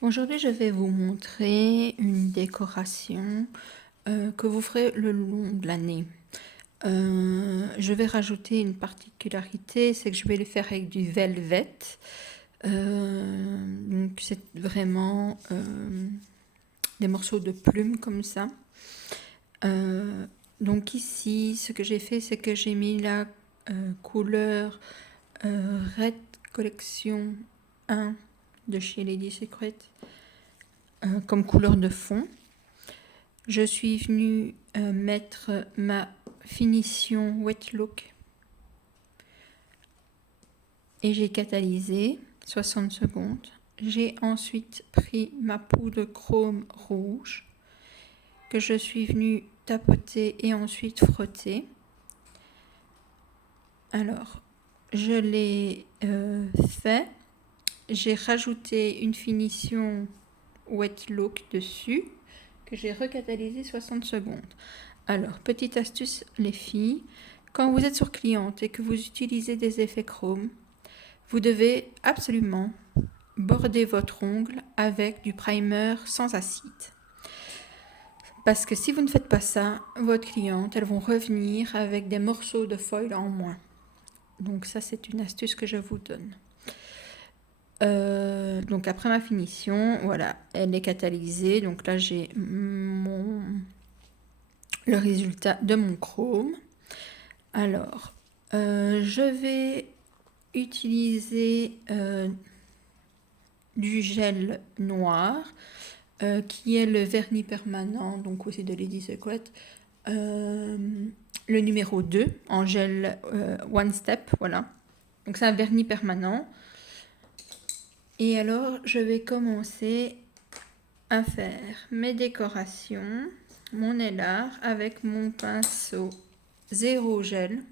Aujourd'hui, je vais vous montrer une décoration que vous ferez le long de l'année. Je vais rajouter une particularité, c'est que je vais le faire avec du velvet. Donc c'est vraiment des morceaux de plumes comme ça. Donc ici, ce que j'ai fait, c'est que j'ai mis la couleur Red Collection 1 de chez Lady Secret comme couleur de fond. Je suis venue mettre ma finition Wet Look et j'ai catalysé 60 secondes. J'ai ensuite pris ma poudre chrome rouge que je suis venue tapoter et ensuite frotter. Alors, je l'ai fait. J'ai rajouté une finition Wet Look dessus que j'ai recatalysé 60 secondes. Alors, petite astuce les filles, quand vous êtes sur cliente et que vous utilisez des effets chrome, vous devez absolument border votre ongle avec du primer sans acide. Parce que si vous ne faites pas ça, votre cliente, elles vont revenir avec des morceaux de foil en moins. Donc ça, c'est une astuce que je vous donne. Donc après ma finition, voilà, elle est catalysée. Donc là, j'ai le résultat de mon chrome. Alors, je vais utiliser du gel noir qui est le vernis permanent, donc aussi de Lady Secret, le numéro 2 en gel One Step, voilà. Donc c'est un vernis permanent. Et alors, je vais commencer à faire mes décorations, mon élar avec mon pinceau zéro gel.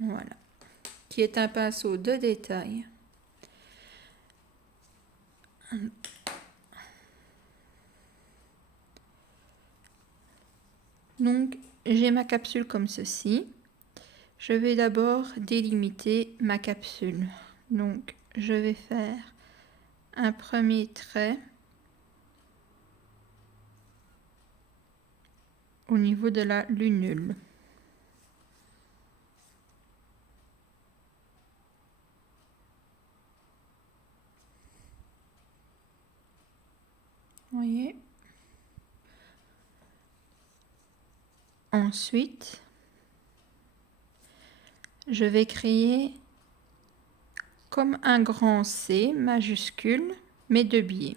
Voilà. Qui est un pinceau de détail. Donc, j'ai ma capsule comme ceci. Je vais d'abord délimiter ma capsule. Donc, je vais faire un premier trait au niveau de la lunule. Vous voyez? Ensuite, je vais créer comme un grand C majuscule mes deux biais.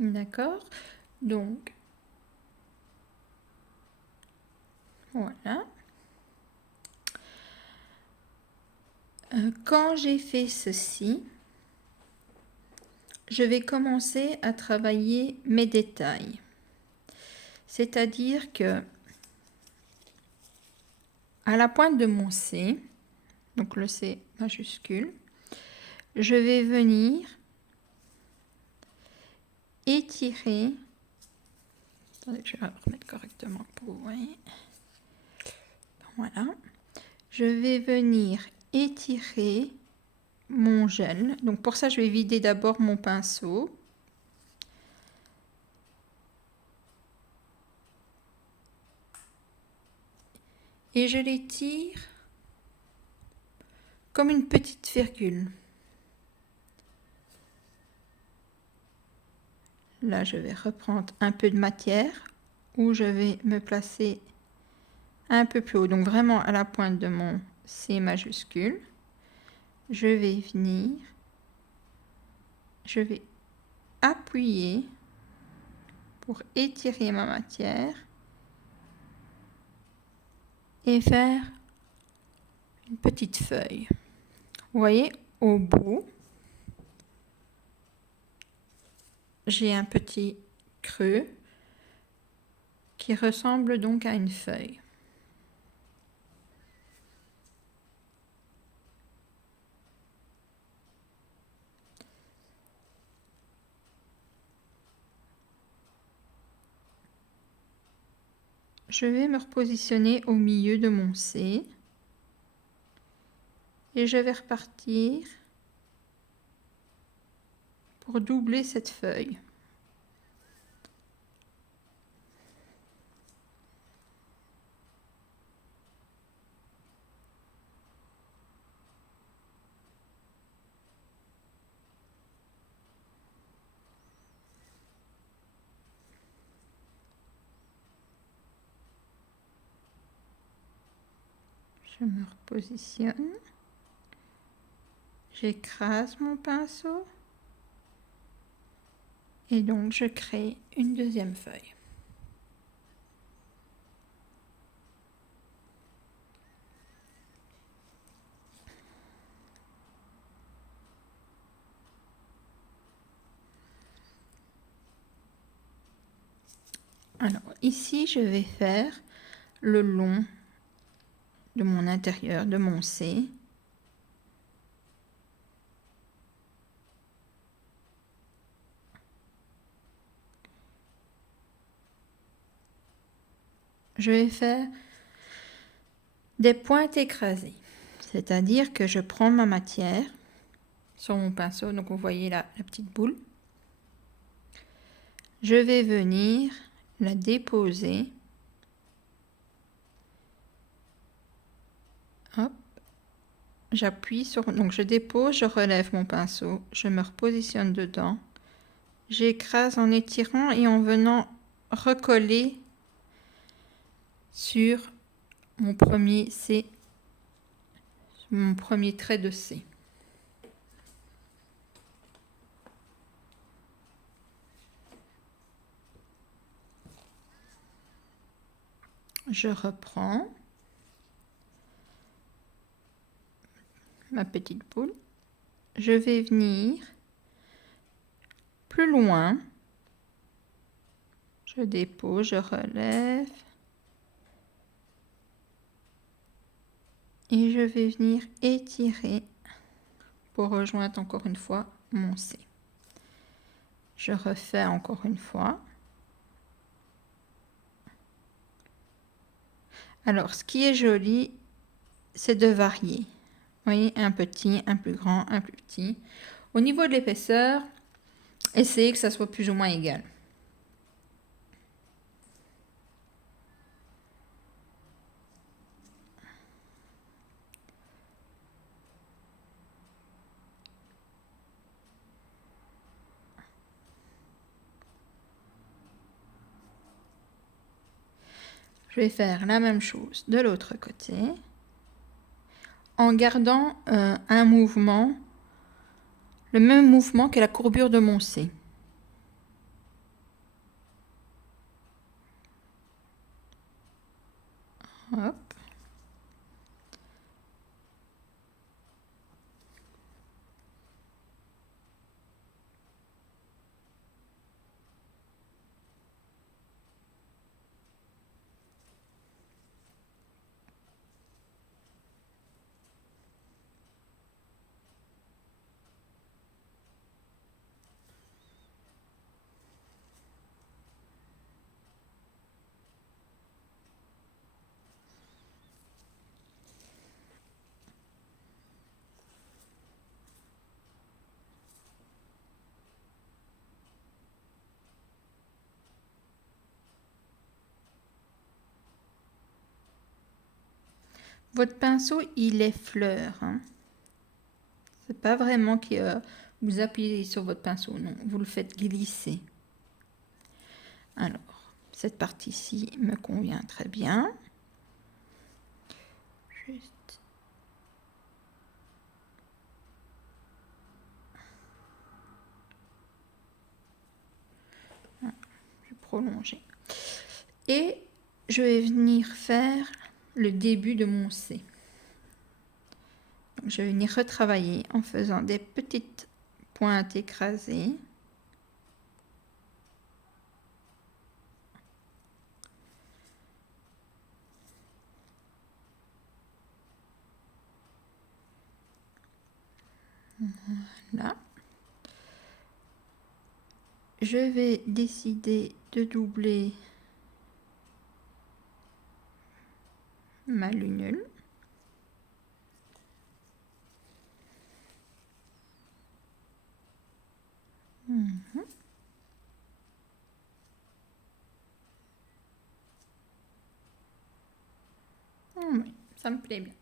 D'accord? Donc, voilà. Quand j'ai fait ceci, je vais commencer à travailler mes détails. C'est-à-dire que à la pointe de mon C, donc le C majuscule, je vais venir étirer. Attendez, je vais remettre correctement pour vous voyez. Voilà. Je vais venir étirer mon gel. Donc pour ça, je vais vider d'abord mon pinceau. et je les tire comme une petite virgule. Là, je vais reprendre un peu de matière où je vais me placer un peu plus haut, donc vraiment à la pointe de mon C majuscule. Je vais venir, je vais appuyer pour étirer ma matière et faire une petite feuille. Vous voyez, au bout, j'ai un petit creux qui ressemble donc à une feuille. Je vais me repositionner au milieu de mon C et je vais repartir pour doubler cette feuille. Je me repositionne, j'écrase mon pinceau et donc je crée une deuxième feuille. Alors ici, je vais faire le long de mon intérieur, de mon C. Je vais faire des pointes écrasées, c'est-à-dire que je prends ma matière sur mon pinceau, donc vous voyez la petite boule. Je vais venir la déposer. Hop. J'appuie sur, donc je dépose, je relève mon pinceau, je me repositionne dedans, j'écrase en étirant et en venant recoller sur mon premier C, mon premier trait de C. Je reprends ma petite boule, je vais venir plus loin, je dépose, je relève et je vais venir étirer pour rejoindre encore une fois mon C. Je refais encore une fois. Alors, ce qui est joli, c'est de varier. Vous voyez, un petit, un plus grand, un plus petit. Au niveau de l'épaisseur, essayez que ça soit plus ou moins égal. Je vais faire la même chose de l'autre côté en gardant un mouvement, le même mouvement que la courbure de mon C. Hop. Votre pinceau, il effleure. Hein. C'est pas vraiment que vous appuyez sur votre pinceau, non. Vous le faites glisser. Alors, cette partie-ci me convient très bien. Juste. Je vais prolonger. Et je vais venir faire le début de mon C. Donc, je vais venir retravailler en faisant des petites pointes écrasées. Voilà. Je vais décider de doubler ma lunule. Oui, ça me plaît bien.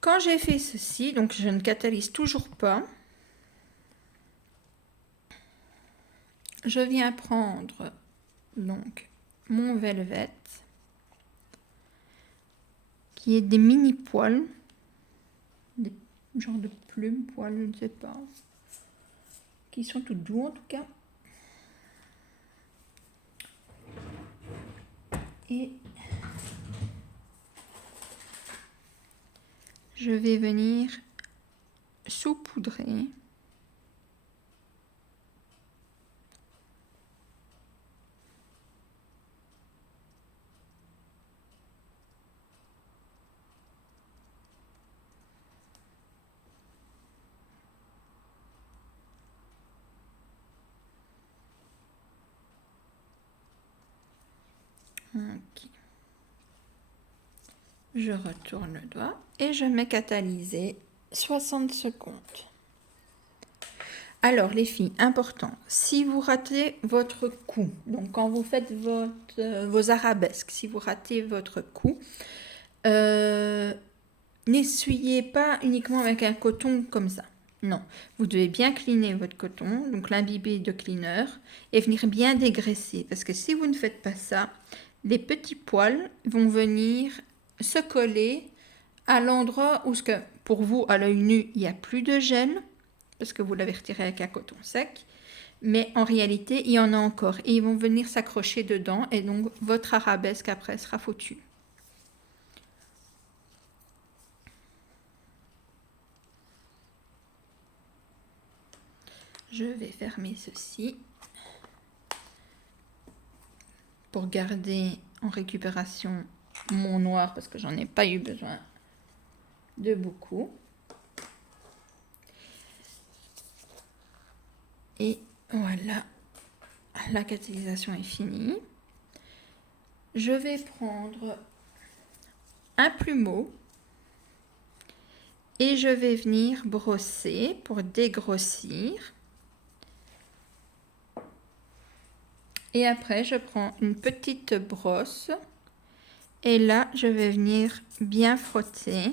Quand j'ai fait ceci, donc je ne catalyse toujours pas. Je viens prendre donc mon velvet qui est des mini poils, des genres de plumes, poils, je ne sais pas, qui sont tout doux en tout cas. Et je vais venir saupoudrer ok. Je retourne le doigt et je mets catalyser 60 secondes. Alors les filles, important, si vous ratez votre coup, donc quand vous faites vos arabesques, si vous ratez votre coup, n'essuyez pas uniquement avec un coton comme ça. Non, vous devez bien cleaner votre coton, donc l'imbiber de cleaner, et venir bien dégraisser. Parce que si vous ne faites pas ça, les petits poils vont venir se coller à l'endroit où, pour vous, à l'œil nu, il n'y a plus de gel, parce que vous l'avez retiré avec un coton sec, mais en réalité, il y en a encore. Et ils vont venir s'accrocher dedans, et donc votre arabesque après sera foutue. Je vais fermer ceci pour garder en récupération mon noir parce que j'en ai pas eu besoin de beaucoup. Et voilà, la catalysation est finie. Je vais prendre un plumeau et je vais venir brosser pour dégrossir. Et après, je prends une petite brosse et là, je vais venir bien frotter.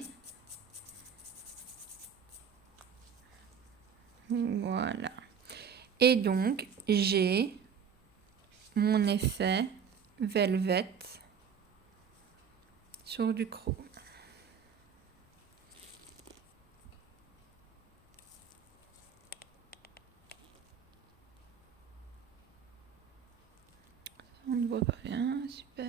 Voilà. Et donc, j'ai mon effet velvet sur du chrome. On ne voit pas bien, super.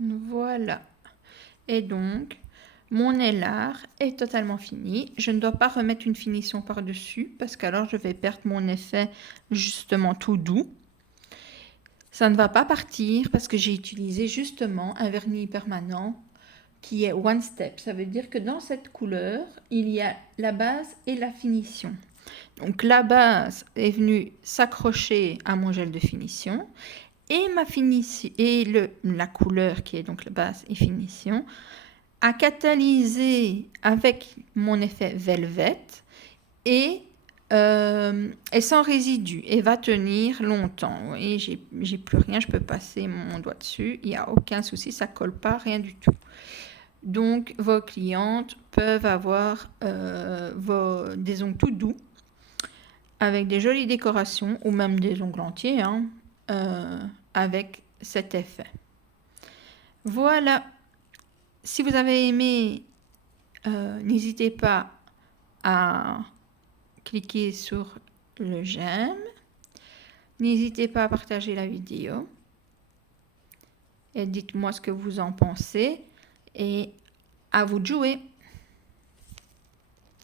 Voilà. Et donc, mon élar est totalement fini. Je ne dois pas remettre une finition par-dessus parce qu'alors je vais perdre mon effet justement tout doux. Ça ne va pas partir parce que j'ai utilisé justement un vernis permanent qui est one step. Ça veut dire que dans cette couleur, il y a la base et la finition. Donc la base est venue s'accrocher à mon gel de finition et la couleur qui est donc la base et finition a catalysé avec mon effet velvet et sans résidu et va tenir longtemps. Et j'ai plus rien, je peux passer mon doigt dessus, il n'y a aucun souci, ça colle pas, rien du tout. Donc vos clientes peuvent avoir des ongles tout doux avec des jolies décorations ou même des ongles entiers avec cet effet. Voilà, si vous avez aimé, n'hésitez pas à cliquer sur le j'aime. N'hésitez pas à partager la vidéo. Et dites-moi ce que vous en pensez. Et à vous de jouer.